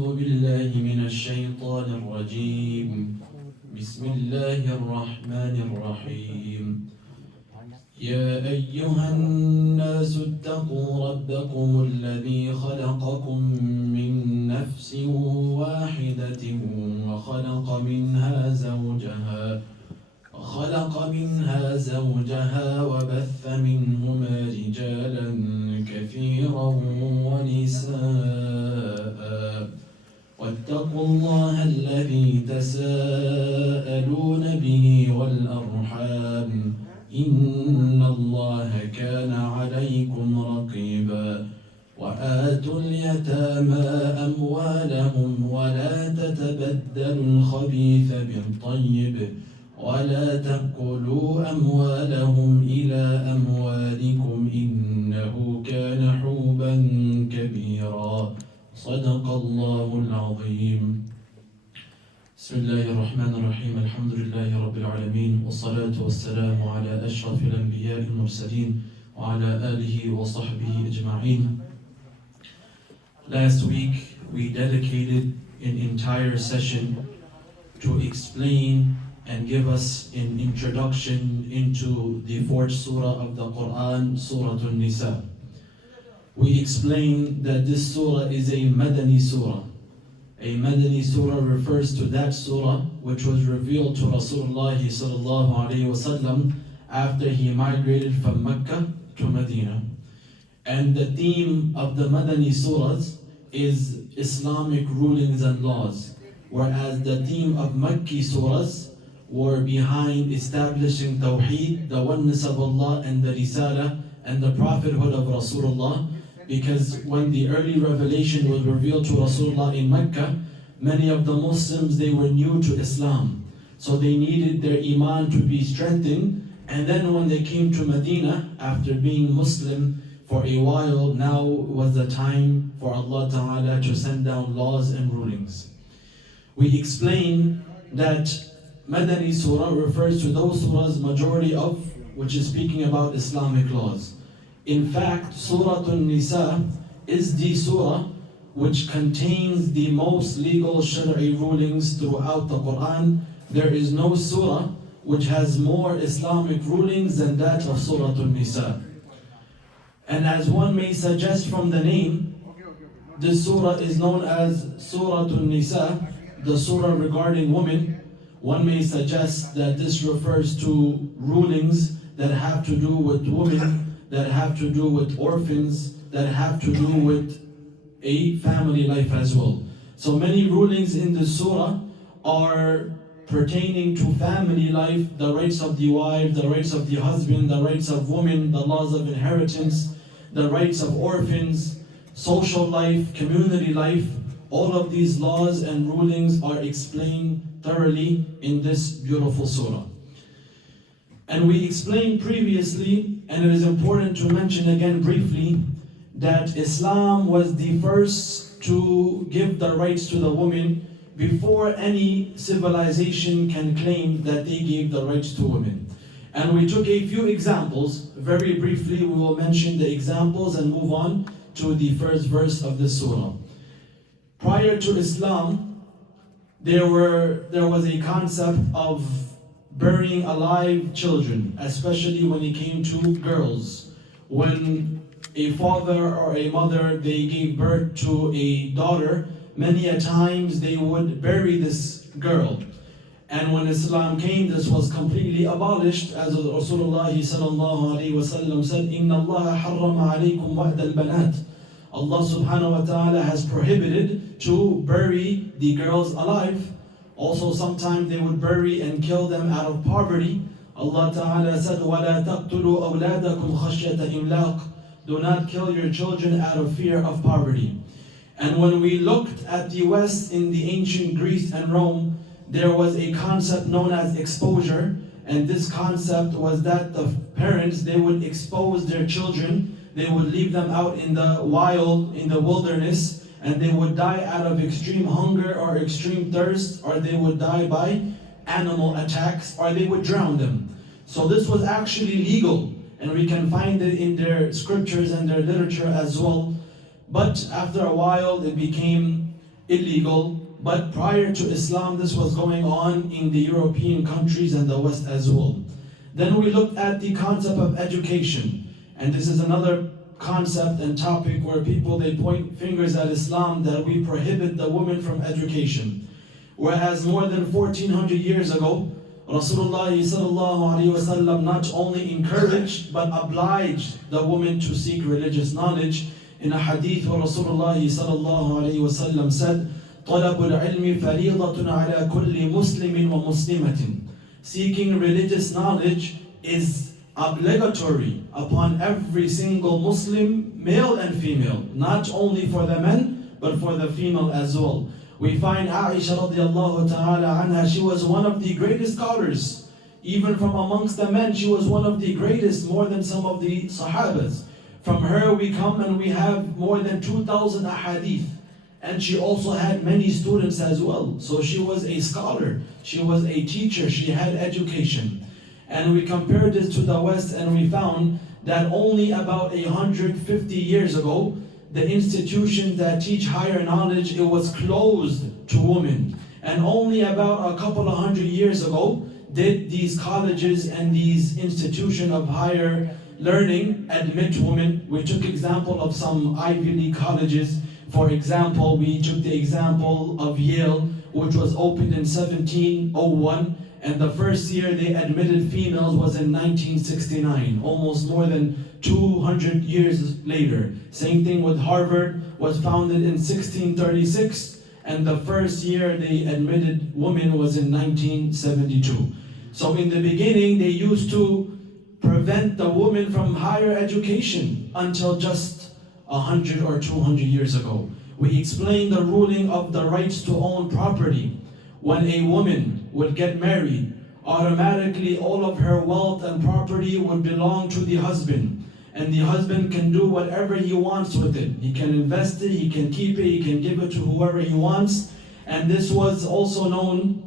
بالله من الشيطان الرجيم. بسم الله الرحمن الرحيم. يا أيها الناس اتقوا ربكم الذي خلقكم من نفس واحدة وخلق منها زوجها وبث منهما رجالا كثيرا ونساء واتقوا الله الذي تساءلون به والأرحام إن الله كان عليكم رقيبا وآتوا اليتامى أموالهم ولا تتبدلوا الخبيث بالطيب ولا تأكلوا أموالهم إلى أموالكم إنه كان حوبا كبيرا صدق الله العظيم. بسم الله الرحمن الرحيم. الحمد لله رب العالمين والصلاة والسلام على أشرف الأنبياء المرسلين وعلى آله وصحبه أجمعين. Last week we dedicated an entire session to explain and give us an introduction into the fourth surah of the Quran, Surat An-Nisa. We explained that this surah is a Madani surah. A Madani surah refers to that surah which was revealed to Rasulullah sallallahu alaihi wasallam after he migrated from Mecca to Medina. And the theme of the Madani surahs is Islamic rulings and laws, whereas the theme of Makki surahs were behind establishing Tawheed, the oneness of Allah, and the Risala and the prophethood of Rasulullah. Because when the early revelation was revealed to Rasulullah in Mecca, many of the Muslims, they were new to Islam. So they needed their Iman to be strengthened. And then when they came to Medina, after being Muslim for a while, now was the time for Allah Ta'ala to send down laws and rulings. We explained that Madani Surah refers to those surahs, majority of which is speaking about Islamic laws. In fact, Surat An-Nisa is the surah which contains the most legal Shari'i rulings throughout the Quran. There is no surah which has more Islamic rulings than that of Surat An-Nisa. And as one may suggest from the name, this surah is known as Surat An-Nisa, the surah regarding women. One may suggest that this refers to rulings that have to do with women, that have to do with orphans, that have to do with a family life as well. So many rulings in the surah are pertaining to family life, the rights of the wife, the rights of the husband, the rights of women, the laws of inheritance, the rights of orphans, social life, community life. All of these laws and rulings are explained thoroughly in this beautiful surah. And we explained previously, and it is important to mention again briefly, that Islam was the first to give the rights to the woman before any civilization can claim that they gave the rights to women. And we took a few examples. Very briefly, we will mention the examples and move on to the first verse of the surah. Prior to Islam, there was a concept of burying alive children, especially when it came to girls. When a father or a mother, they gave birth to a daughter, many a times they would bury this girl. And when Islam came, this was completely abolished, as Rasulullah sallallahu alaihi wasallam said, "Inna Allah harrama alaykum wa'd al-banat." Allah subhanahu wa ta'ala has prohibited to bury the girls alive. Also, sometimes they would bury and kill them out of poverty. Allah Ta'ala said, وَلَا تَقْتُلُوا أَوْلَادَكُمْ خَشْيَةَ إِمْلَاقٍ. Do not kill your children out of fear of poverty. And when we looked at the West in the ancient Greece and Rome, there was a concept known as exposure. And this concept was that the parents, they would expose their children. They would leave them out in the wild, in the wilderness, and they would die out of extreme hunger or extreme thirst, or they would die by animal attacks, or they would drown them. So this was actually legal, and we can find it in their scriptures and their literature as well. But after a while, it became illegal, but prior to Islam this was going on in the European countries and the West as well. Then we looked at the concept of education, and this is another concept and topic where people they point fingers at Islam that we prohibit the woman from education. Whereas more than 1400 years ago, Rasulullah sallallahu alaihi wasallam not only encouraged but obliged the woman to seek religious knowledge. In a hadith where Rasulullah sallallahu alaihi wasallam said, طلب العلم فريضة على كل مسلم ومسلمة. Seeking religious knowledge is obligatory upon every single Muslim, male and female, not only for the men, but for the female as well. We find Aisha radiallahu ta'ala anha, she was one of the greatest scholars. Even from amongst the men, she was one of the greatest, more than some of the Sahabas. From her we come and we have more than 2,000 ahadith. And she also had many students as well. So she was a scholar, she was a teacher, she had education. And we compared this to the West and we found that only about 150 years ago, the institutions that teach higher knowledge, it was closed to women. And only about a couple of hundred years ago, did these colleges and these institutions of higher learning admit women. We took example of some Ivy League colleges. For example, we took the example of Yale, which was opened in 1701, and the first year they admitted females was in 1969, almost more than 200 years later. Same thing with Harvard, was founded in 1636, and the first year they admitted women was in 1972. So in the beginning, they used to prevent the woman from higher education until just 100 or 200 years ago. We explained the ruling of the rights to own property. When a woman would get married, automatically all of her wealth and property would belong to the husband. And the husband can do whatever he wants with it. He can invest it, he can keep it, he can give it to whoever he wants. And this was also known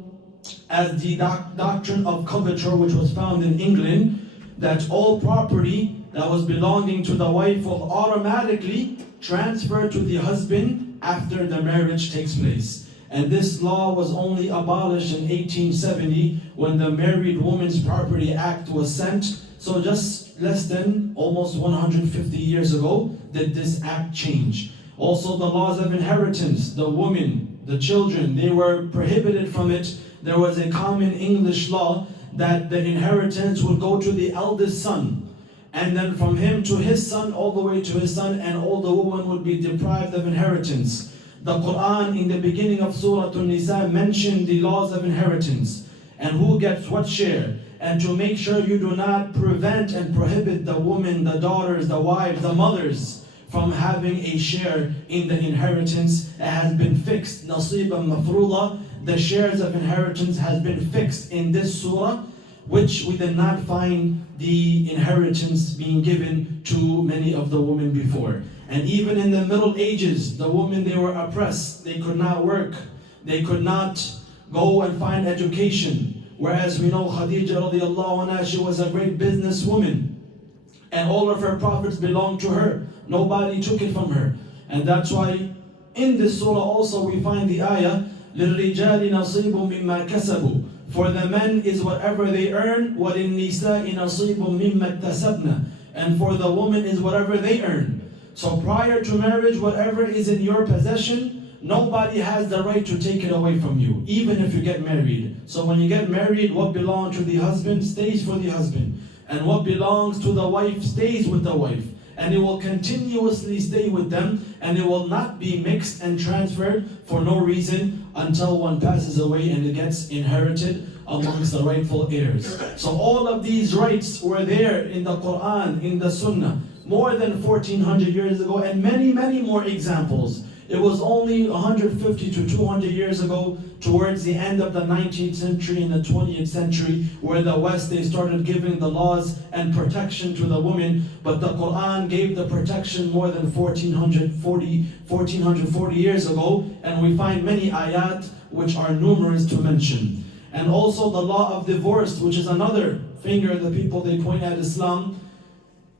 as the doctrine of coverture, which was found in England, that all property that was belonging to the wife will automatically transfer to the husband after the marriage takes place. And this law was only abolished in 1870 when the Married Women's Property Act was sent. So just less than almost 150 years ago did this act change. Also the laws of inheritance, the women, the children, they were prohibited from it. There was a common English law that the inheritance would go to the eldest son, and then from him to his son, all the way to his son, and all the women would be deprived of inheritance. The Quran in the beginning of Surat An-Nisa mentioned the laws of inheritance and who gets what share, and to make sure you do not prevent and prohibit the women, the daughters, the wives, the mothers from having a share in the inheritance. It has been fixed. Nasiban mafruḍa, the shares of inheritance has been fixed in this surah, which we did not find the inheritance being given to many of the women before. And even in the Middle Ages, the women, they were oppressed. They could not work. They could not go and find education. Whereas we know Khadija radiallahu anha, she was a great businesswoman. And all of her profits belonged to her. Nobody took it from her. And that's why in this surah also we find the ayah, لِلْرِجَالِ نَصِيبٌ مِمَّا كَسَبُوا. For the men is whatever they earn, وَلِلنِّسَاءِ نَصِيبٌ مِمَّا اكْتَسَبْنَا. And for the woman is whatever they earn. So prior to marriage, whatever is in your possession, nobody has the right to take it away from you, even if you get married. So when you get married, what belongs to the husband stays for the husband. And what belongs to the wife stays with the wife. And it will continuously stay with them, and it will not be mixed and transferred for no reason until one passes away and it gets inherited amongst the rightful heirs. So all of these rights were there in the Quran, in the Sunnah, more than 1400 years ago, and many, many more examples. It was only 150 to 200 years ago, towards the end of the 19th century and the 20th century, where the West, they started giving the laws and protection to the women. But the Quran gave the protection more than 1440 years ago, and we find many ayat which are numerous to mention. And also the law of divorce, which is another finger the people they point at Islam.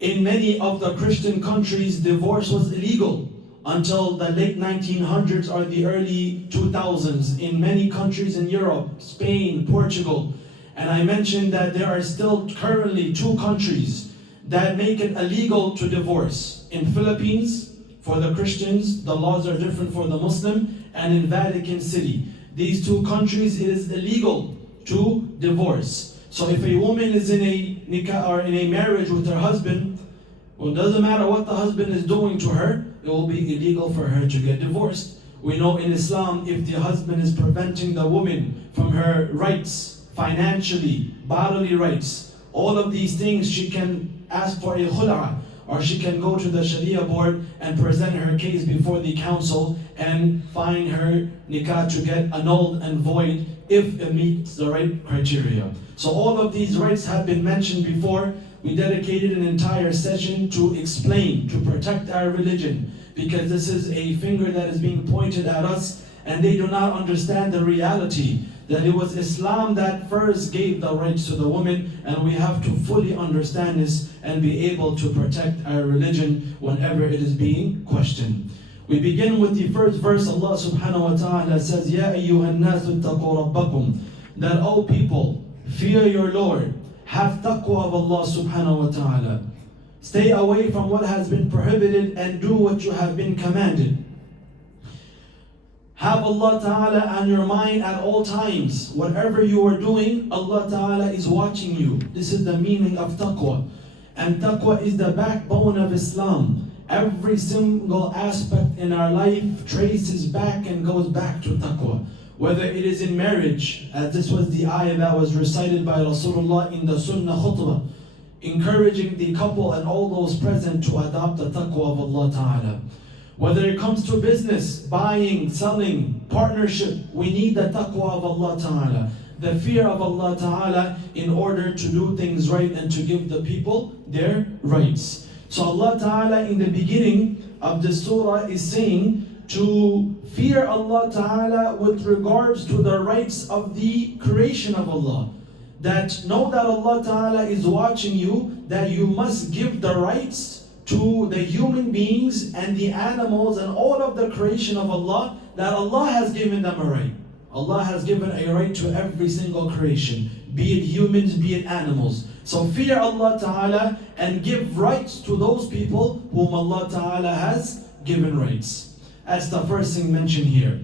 In many of the Christian countries, divorce was illegal. until the late 1900s or the early 2000s in many countries in Europe, Spain, Portugal. And I mentioned that there are still currently 2 countries that make it illegal to divorce. In Philippines, for the Christians, the laws are different for the Muslim, and in Vatican City. These 2 countries, it is illegal to divorce. So if a woman is in a nikah or in a marriage with her husband, well, it doesn't matter what the husband is doing to her, it will be illegal for her to get divorced. We know in Islam, if the husband is preventing the woman from her rights, financially, bodily rights, all of these things, she can ask for a khul'a, or she can go to the Sharia board and present her case before the council and find her nikah to get annulled and void if it meets the right criteria. So all of these rights have been mentioned before. We dedicated an entire session to explain, to protect our religion, because this is a finger that is being pointed at us, and they do not understand the reality that it was Islam that first gave the rights to the woman, and we have to fully understand this and be able to protect our religion whenever it is being questioned. We begin with the first verse. Allah subhanahu wa ta'ala says, Ya ayyuhan nasu ittaqu rabbakum, that all people, fear your Lord, have taqwa of Allah subhanahu wa ta'ala. Stay away from what has been prohibited and do what you have been commanded. Have Allah Ta'ala on your mind at all times. Whatever you are doing, Allah Ta'ala is watching you. This is the meaning of taqwa. And taqwa is the backbone of Islam. Every single aspect in our life traces back and goes back to taqwa. Whether it is in marriage, as this was the ayah that was recited by Rasulullah in the Sunnah khutbah, encouraging the couple and all those present to adopt the taqwa of Allah Ta'ala. Whether it comes to business, buying, selling, partnership, we need the taqwa of Allah Ta'ala, the fear of Allah Ta'ala, in order to do things right and to give the people their rights. So Allah Ta'ala in the beginning of the surah is saying to fear Allah Ta'ala with regards to the rights of the creation of Allah. That know that Allah Ta'ala is watching you, that you must give the rights to the human beings and the animals and all of the creation of Allah, that Allah has given them a right. Allah has given a right to every single creation, be it humans, be it animals. So fear Allah Ta'ala and give rights to those people whom Allah Ta'ala has given rights. That's the first thing mentioned here.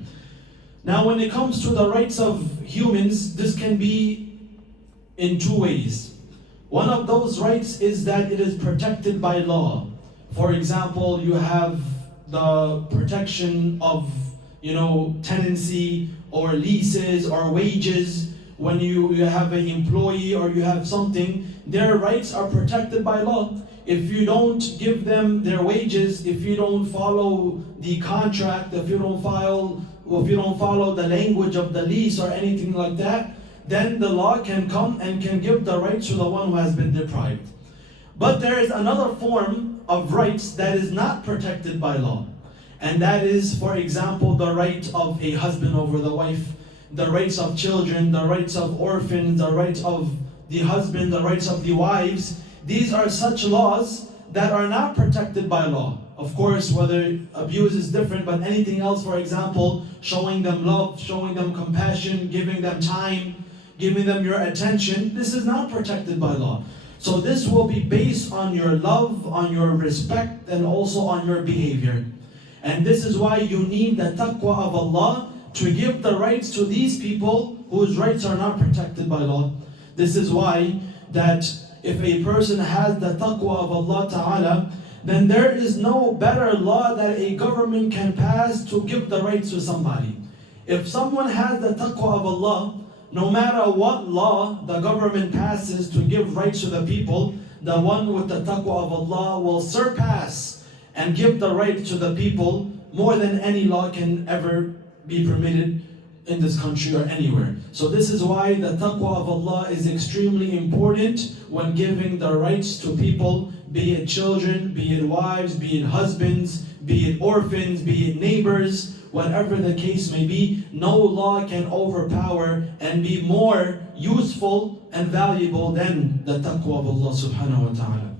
Now when it comes to the rights of humans, this can be in 2 ways. One of those rights is that it is protected by law. For example, you have the protection of, tenancy or leases or wages. When you have an employee or you have something, their rights are protected by law. If you don't give them their wages, if you don't follow the contract, if you don't follow the language of the lease or anything like that, then the law can come and can give the rights to the one who has been deprived. But there is another form of rights that is not protected by law. And that is, for example, the right of a husband over the wife, the rights of children, the rights of orphans, the rights of the husband, the rights of the wives. These are such laws that are not protected by law. Of course, whether abuse is different, but anything else, for example, showing them love, showing them compassion, giving them time, giving them your attention, this is not protected by law. So this will be based on your love, on your respect, and also on your behavior. And this is why you need the taqwa of Allah to give the rights to these people whose rights are not protected by law. This is why that if a person has the taqwa of Allah Ta'ala, then there is no better law that a government can pass to give the rights to somebody. If someone has the taqwa of Allah, no matter what law the government passes to give rights to the people, the one with the taqwa of Allah will surpass and give the right to the people more than any law can ever be permitted in this country or anywhere. So this is why the taqwa of Allah is extremely important when giving the rights to people, be it children, be it wives, be it husbands, be it orphans, be it neighbors, whatever the case may be. No law can overpower and be more useful and valuable than the taqwa of Allah subhanahu wa ta'ala.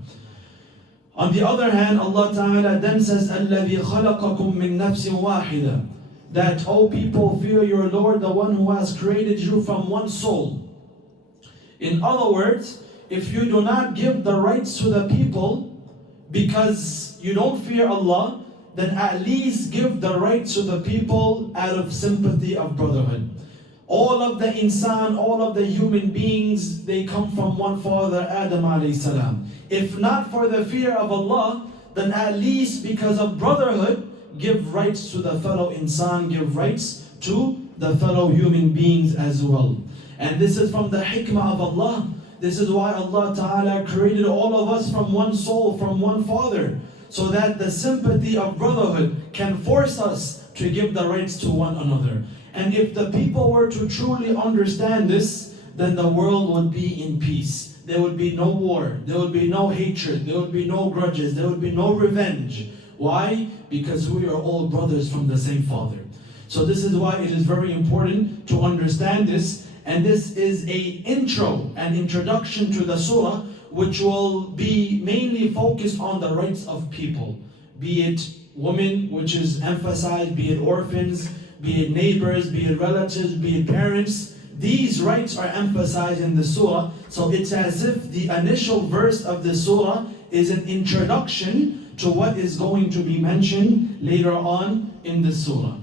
On the other hand, Allah Ta'ala then says, الَّذِي خَلَقَكُم مِّن نَفْسٍ وَاحِدَةٍ, that, O people, fear your Lord, the one who has created you from one soul. In other words, if you do not give the rights to the people because you don't fear Allah, then at least give the rights to the people out of sympathy of brotherhood. All of the insan, all of the human beings, they come from one father, Adam alayhi salam. If not for the fear of Allah, then at least because of brotherhood, give rights to the fellow insan, give rights to the fellow human beings as well. And this is from the hikmah of Allah. This is why Allah Ta'ala created all of us from one soul, from one father, so that the sympathy of brotherhood can force us to give the rights to one another. And if the people were to truly understand this, then the world would be in peace. There would be no war, there would be no hatred, there would be no grudges, there would be no revenge. Why? Because we are all brothers from the same father. So this is why it is very important to understand this. And this is an introduction to the surah, which will be mainly focused on the rights of people. Be it women, which is emphasized, be it orphans, be it neighbors, be it relatives, be it parents. These rights are emphasized in the surah. So it's as if the initial verse of the surah is an introduction to what is going to be mentioned later on in the surah.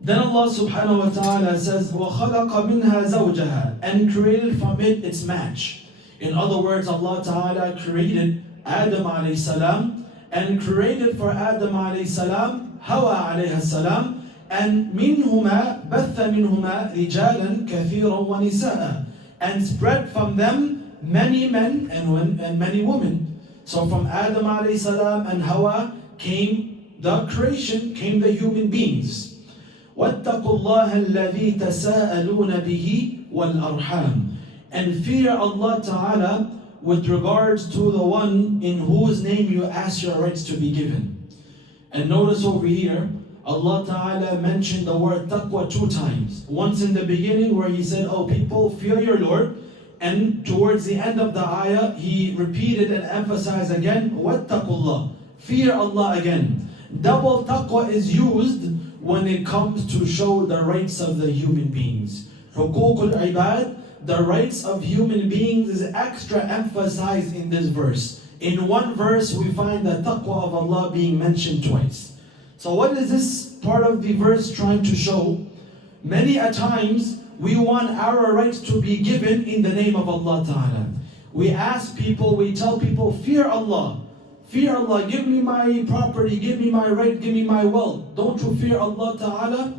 Then Allah subhanahu wa ta'ala says, وَخَلَقَ مِنْهَا زَوْجَهَا, and created from it its match. In other words, Allah ta'ala created Adam alayhi salam, and created for Adam alayhi salam Hawa alayhi salam, and minhuma بَثَّ مِنْهُمَا رِجَالًا كَثِيرًا وَنِسَاءً, and spread from them many men and many women. So from Adam alayhi salam and Hawa came the creation, came the human beings. وَاتَّقُوا اللَّهَ الَّذِي تَسَاءَلُونَ بِهِ وَالْأَرْحَامِ, and fear Allah Ta'ala with regards to the one in whose name you ask your rights to be given. And notice over here, Allah Ta'ala mentioned the word taqwa 2 times. Once in the beginning where He said, "Oh people, fear your Lord." And towards the end of the ayah, He repeated and emphasized again, وَاتَّقُوا, fear Allah again. Double taqwa is used when it comes to show the rights of the human beings. Hukukul ibad, the rights of human beings, is extra emphasized in this verse. In one verse we find the taqwa of Allah being mentioned twice. So what is this part of the verse trying to show? Many a times we want our rights to be given in the name of Allah Ta'ala. We ask people, we tell people, fear Allah. Fear Allah, give me my property, give me my right, give me my wealth. Don't you fear Allah Ta'ala?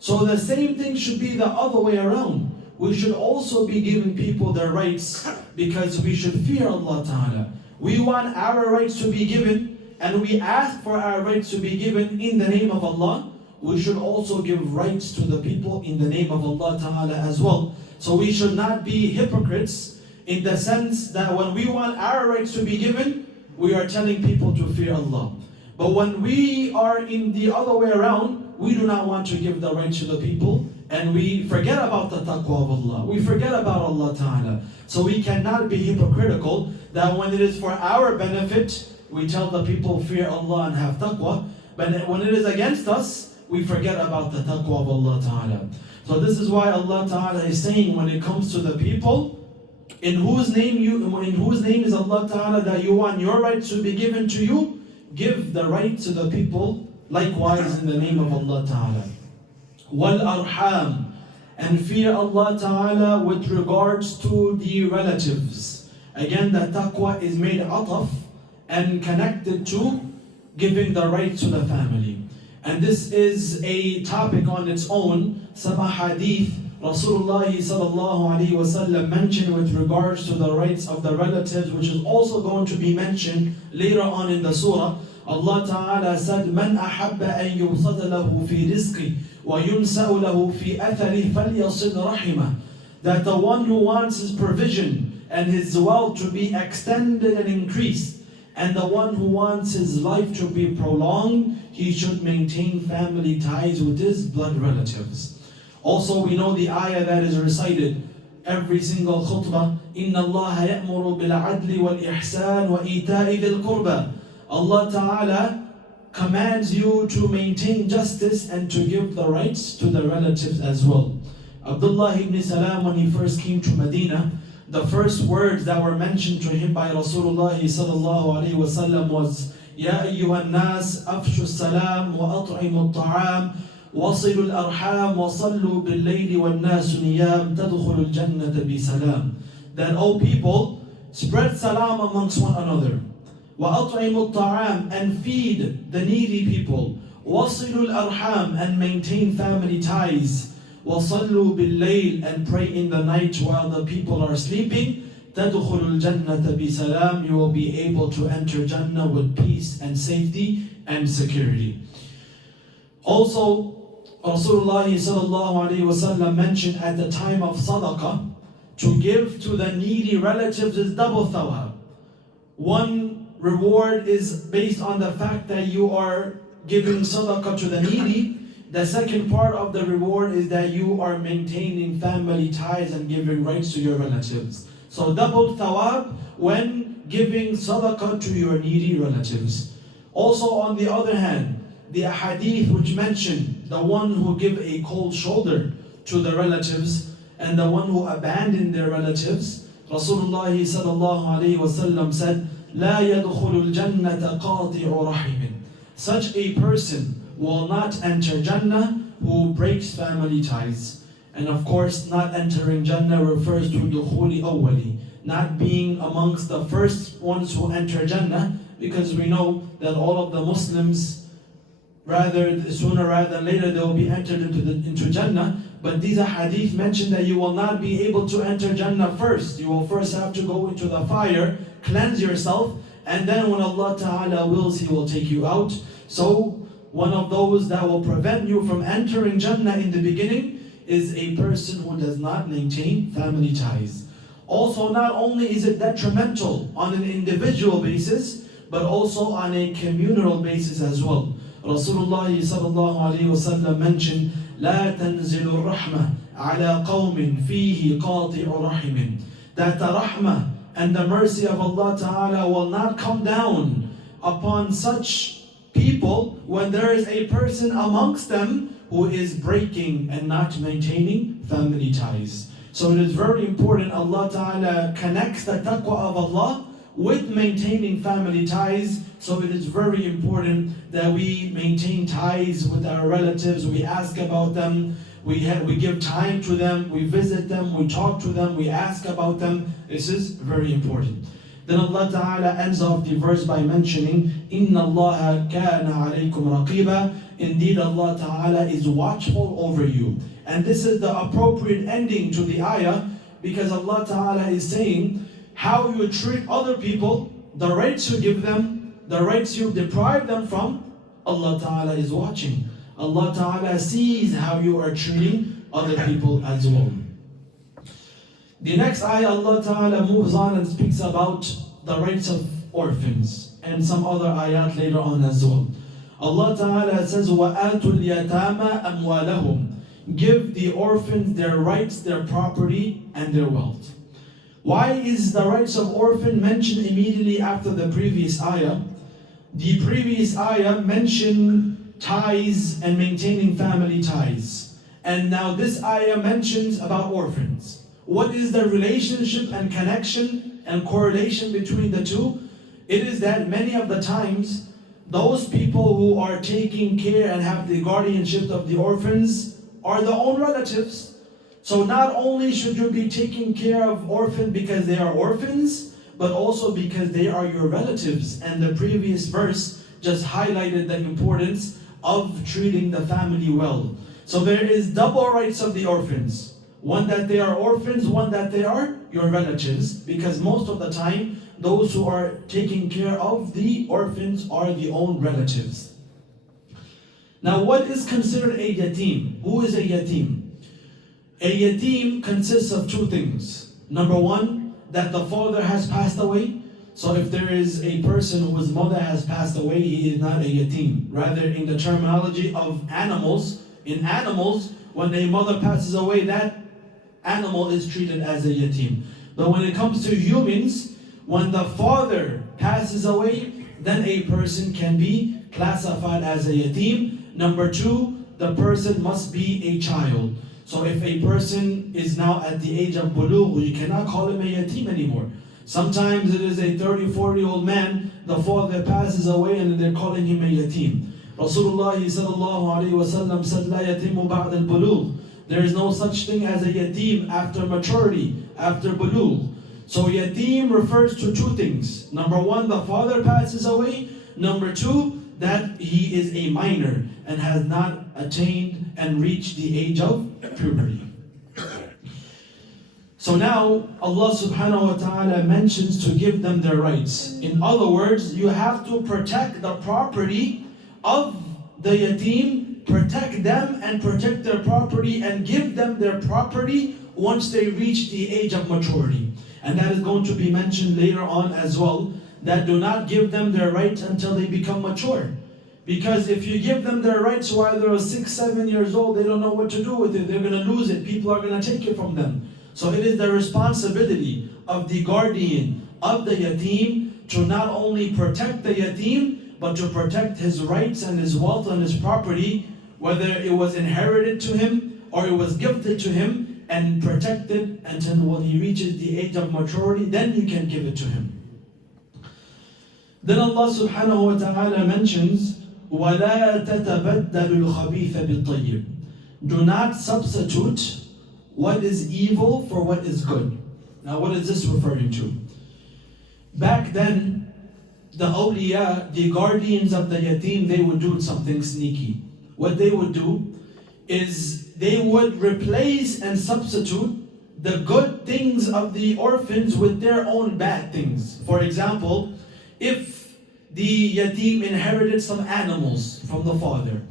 So the same thing should be the other way around. We should also be giving people their rights because we should fear Allah Ta'ala. We want our rights to be given and we ask for our rights to be given in the name of Allah. We should also give rights to the people in the name of Allah Ta'ala as well. So we should not be hypocrites in the sense that when we want our rights to be given, we are telling people to fear Allah. But when we are in the other way around, we do not want to give the right to the people and we forget about the taqwa of Allah. We forget about Allah Ta'ala. So we cannot be hypocritical that when it is for our benefit, we tell the people fear Allah and have taqwa. But when it is against us, we forget about the taqwa of Allah Ta'ala. So this is why Allah Ta'ala is saying when it comes to the people, in whose name is Allah Ta'ala that you want your rights to be given to you, give the right to the people likewise in the name of Allah Ta'ala. Wal arham, and fear Allah Ta'ala with regards to the relatives. Again, the taqwa is made ataf and connected to giving the right to the family. And this is a topic on its own. Some hadith Rasulullah sallallahu alaihi wasallam mentioned with regards to the rights of the relatives, which is also going to be mentioned later on in the surah. Allah Ta'ala said, "Man ahabba an yubsata lahu fi rizqi wa yunsa'u lahu fi athari falyasil rahimah." That the one who wants his provision and his wealth to be extended and increased, and the one who wants his life to be prolonged, he should maintain family ties with his blood relatives. Also, we know the ayah that is recited, every single khutbah, إِنَّ اللَّهَ يَأْمُرُ بِالْعَدْلِ وَالْإِحْسَانِ وَإِيتَاءِ ذِي الْقُرْبَى. Allah Ta'ala commands you to maintain justice and to give the rights to the relatives as well. Abdullah ibn Salam, when he first came to Medina, the first words that were mentioned to him by Rasulullah sallallahu alaihi wasallam was يا أيها الناس أفشوا السلام وأطعموا الطعام وصلوا الأرحام وصلوا بالليل والناس نيام تدخلوا الجنة بسلام. That, O people, spread salam amongst one another. وأطعموا الطعام, and feed the needy people. وصلوا الأرحام, and maintain family ties. وصلوا بالليل, and pray in the night while the people are sleeping. تدخلوا الجنة بسلام, you will be able to enter Jannah with peace and safety and security. Also, Rasulullah sallallahu alaihi wasallam mentioned at the time of sadaqah, to give to the needy relatives is double thawab. One reward is based on the fact that you are giving sadaqah to the needy. The second part of the reward is that you are maintaining family ties and giving rights to your relatives. So double thawab when giving sadaqah to your needy relatives. Also, on the other hand, the hadith which mentioned the one who give a cold shoulder to the relatives and the one who abandon their relatives, Rasulullah sallallahu alaihi wasallam said, لا يدخل الجنة قاطع رحم. Such a person will not enter Jannah who breaks family ties. And of course, not entering Jannah refers to dukhuli awwali, not being amongst the first ones who enter Jannah, because we know that all of the Muslims, sooner rather than later, they will be entered into Jannah. But these hadith mention that you will not be able to enter Jannah first. You will first have to go into the fire, cleanse yourself, and then when Allah Ta'ala wills, He will take you out. So one of those that will prevent you from entering Jannah in the beginning is a person who does not maintain family ties. Also, not only is it detrimental on an individual basis, but also on a communal basis as well. Rasulullah sallallahu alaihi wasallam mentioned, لا تنزل الرحمة على قوم فيه قاطع رحم. That the rahmah and the mercy of Allah Ta'ala will not come down upon such people when there is a person amongst them who is breaking and not maintaining family ties. So it is very important Allah Ta'ala connects the taqwa of Allah with maintaining family ties. So it is very important that we maintain ties with our relatives. We ask about them, we give time to them, we visit them, we talk to them, we ask about them. This is very important. Then Allah Ta'ala ends off the verse by mentioning, إِنَّ اللَّهَ كَانَ عَلَيْكُمْ رَقِيبًا. Indeed, Allah Ta'ala is watchful over you. And this is the appropriate ending to the ayah, because Allah Ta'ala is saying how you treat other people, the rights you give them, the rights you deprive them from, Allah Ta'ala is watching. Allah Ta'ala sees how you are treating other people as well. The next ayah, Allah Ta'ala moves on and speaks about the rights of orphans and some other ayat later on as well. Allah Ta'ala says, وَآتُوا الْيَتَامَى أَمْوَالَهُمْ. Give the orphans their rights, their property, and their wealth. Why is the rights of orphan mentioned immediately after the previous ayah? The previous ayah mentioned ties and maintaining family ties. And now this ayah mentions about orphans. What is the relationship and connection and correlation between the two? It is that many of the times, those people who are taking care and have the guardianship of the orphans are the own relatives. So not only should you be taking care of orphans because they are orphans, but also because they are your relatives. And the previous verse just highlighted the importance of treating the family well. So there is double rights of the orphans. One that they are orphans, one that they are your relatives. Because most of the time, those who are taking care of the orphans are the own relatives. Now, what is considered a yatim? Who is a yatim? A yatim consists of two things. Number one, that the father has passed away. So if there is a person whose mother has passed away, he is not a yatim. Rather, in the terminology of animals, in animals, when a mother passes away, that animal is treated as a yatim. But when it comes to humans, when the father passes away, then a person can be classified as a yatim. Number two, the person must be a child. So if a person is now at the age of bulugh, you cannot call him a yatim anymore. Sometimes it is a 30, 40-year-old man, the father passes away and they're calling him a yatim. Rasulullah sallallahu alayhi wa sallam said, "La yatimu ba'd al-bulugh." There is no such thing as a yatim after maturity, after bulugh. So yatim refers to two things. Number one, the father passes away. Number two, that he is a minor and has not attained and reached the age of puberty. So now Allah subhanahu wa ta'ala mentions to give them their rights. In other words, you have to protect the property of the yatim, protect them and protect their property and give them their property once they reach the age of maturity. And that is going to be mentioned later on as well, that do not give them their rights until they become mature. Because if you give them their rights while they're 6, 7 years old, they don't know what to do with it. They're going to lose it. People are going to take it from them. So it is the responsibility of the guardian of the yatim to not only protect the yatim, but to protect his rights and his wealth and his property, whether it was inherited to him or it was gifted to him, and protect it until when he reaches the age of maturity, then you can give it to him. Then Allah subhanahu wa ta'ala mentions, وَلَا تَتَبَدَّلُ الْخَبِيثَ بِالطَّيِّبِ. Do not substitute what is evil for what is good. Now what is this referring to? Back then, the awliya, the guardians of the yatim, they would do something sneaky. What they would do is they would replace and substitute the good things of the orphans with their own bad things. For example, if the yatim inherited some animals from the father,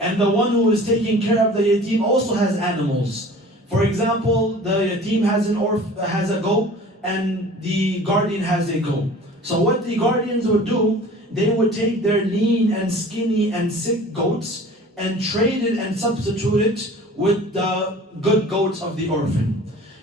and the one who is taking care of the yatim also has animals. For example, the yatim has a goat and the guardian has a goat. So what the guardians would do, they would take their lean and skinny and sick goats and trade it and substitute it with the good goats of the orphan.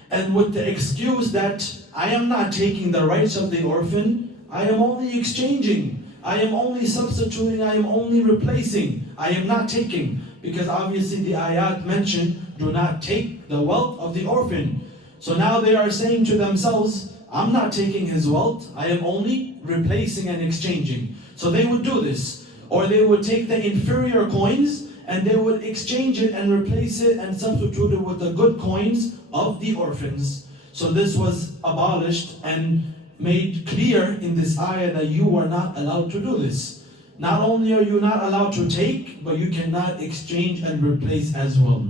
And with the excuse that I am not taking the rights of the orphan, I am only exchanging, I am only substituting, I am only replacing, I am not taking. Because obviously the ayat mention, do not take the wealth of the orphan. So now they are saying to themselves, I'm not taking his wealth, I am only replacing and exchanging. So they would do this. Or they would take the inferior coins and they would exchange it and replace it and substitute it with the good coins of the orphans. So this was abolished and made clear in this ayah that you are not allowed to do this. Not only are you not allowed to take, but you cannot exchange and replace as well.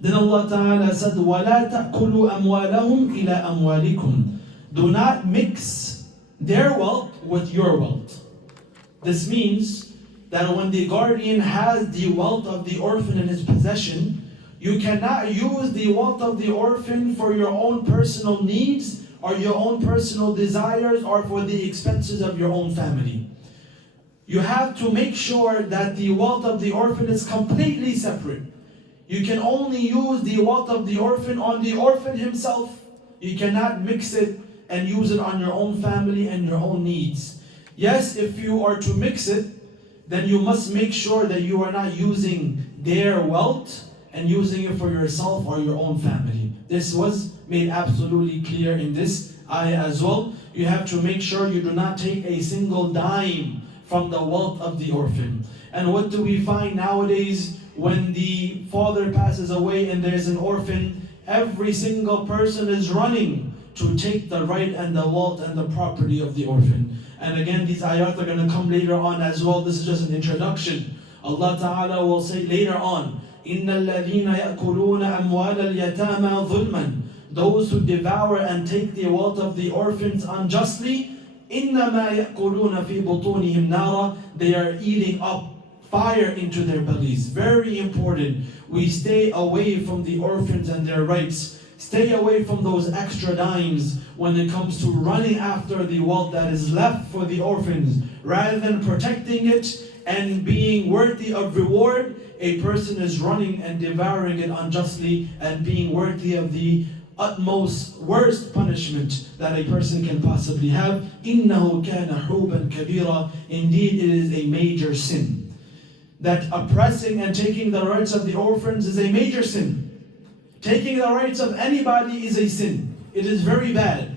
Then Allah Ta'ala said, وَلَا تَأْكُلُوا أَمْوَالَهُمْ إِلَىٰ أَمْوَالِكُمْ. Do not mix their wealth with your wealth. This means that when the guardian has the wealth of the orphan in his possession, you cannot use the wealth of the orphan for your own personal needs or your own personal desires or for the expenses of your own family. You have to make sure that the wealth of the orphan is completely separate. You can only use the wealth of the orphan on the orphan himself. You cannot mix it and use it on your own family and your own needs. Yes, if you are to mix it, then you must make sure that you are not using their wealth and using it for yourself or your own family. This was made absolutely clear in this ayah as well. You have to make sure you do not take a single dime from the wealth of the orphan. And what do we find nowadays when the father passes away and there's an orphan? Every single person is running to take the right and the wealth and the property of the orphan. And again, these ayat are going to come later on as well. This is just an introduction. Allah Ta'ala will say later on, إِنَّ الَّذِينَ يَأْكُلُونَ أَمْوَالَ الْيَتَامَى ظُلْمًا. Those who devour and take the wealth of the orphans unjustly, إِنَّمَا يَأْكُلُونَ فِي بُطُونِهِمْ نَارًا. They are eating up fire into their bellies. Very important. We stay away from the orphans and their rights. Stay away from those extra dimes when it comes to running after the wealth that is left for the orphans. Rather than protecting it and being worthy of reward, a person is running and devouring it unjustly and being worthy of the utmost worst punishment that a person can possibly have. إِنَّهُ كَانَ حُوبًا كَبِيرًا. Indeed, it is a major sin. That oppressing and taking the rights of the orphans is a major sin. Taking the rights of anybody is a sin. It is very bad.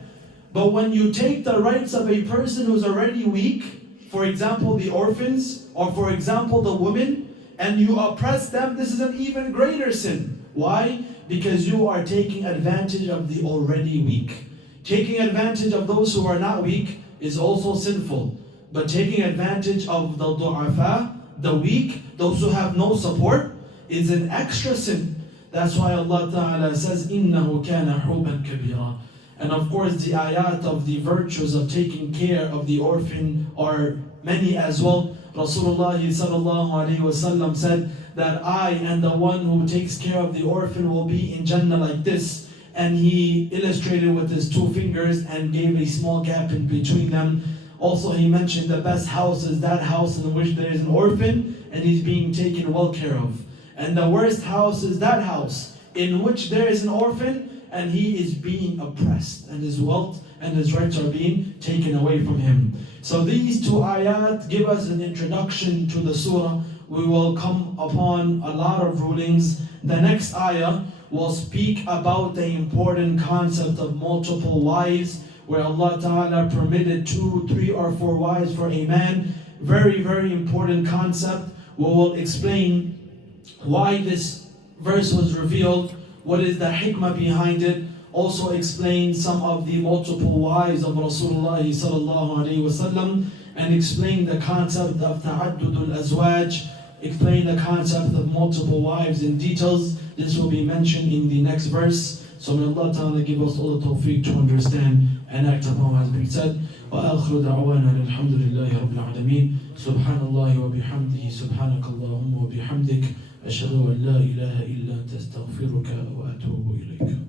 But when you take the rights of a person who's already weak, for example the orphans, or for example the women, and you oppress them, this is an even greater sin. Why? Because you are taking advantage of the already weak. Taking advantage of those who are not weak is also sinful. But taking advantage of the du'afa, the weak, those who have no support, is an extra sin. That's why Allah Ta'ala says, إِنَّهُ كَانَ حُوبًا كَبِيرًا. And of course the ayat of the virtues of taking care of the orphan are many as well. Rasulullah sallallahu alayhi wasallam said that I and the one who takes care of the orphan will be in Jannah like this. And he illustrated with his two fingers and gave a small gap in between them. Also he mentioned the best house is that house in which there is an orphan and he's being taken well care of. And the worst house is that house in which there is an orphan and he is being oppressed and his wealth and his rights are being taken away from him. So these two ayat give us an introduction to the surah. We will come upon a lot of rulings. The next ayah will speak about the important concept of multiple wives, where Allah Ta'ala permitted 2, 3 or 4 wives for a man. Very, very important concept. We will explain why this verse was revealed, what is the hikmah behind it. Also explain some of the multiple wives of Rasulullah sallallahu alaihi wasallam, and explain the concept of ta'addud al-azwaj, explain the concept of multiple wives in details. This will be mentioned in the next verse. So may Allah Ta'ala give us all the tawfiq to understand and act upon what has been said. وآخر دعوانا الحمد لله رب العالمين سبحان الله وبحمده سبحانك اللهم وبحمدك أشهد أن لا إله إلا أنت أستغفرك وأتوب إليك.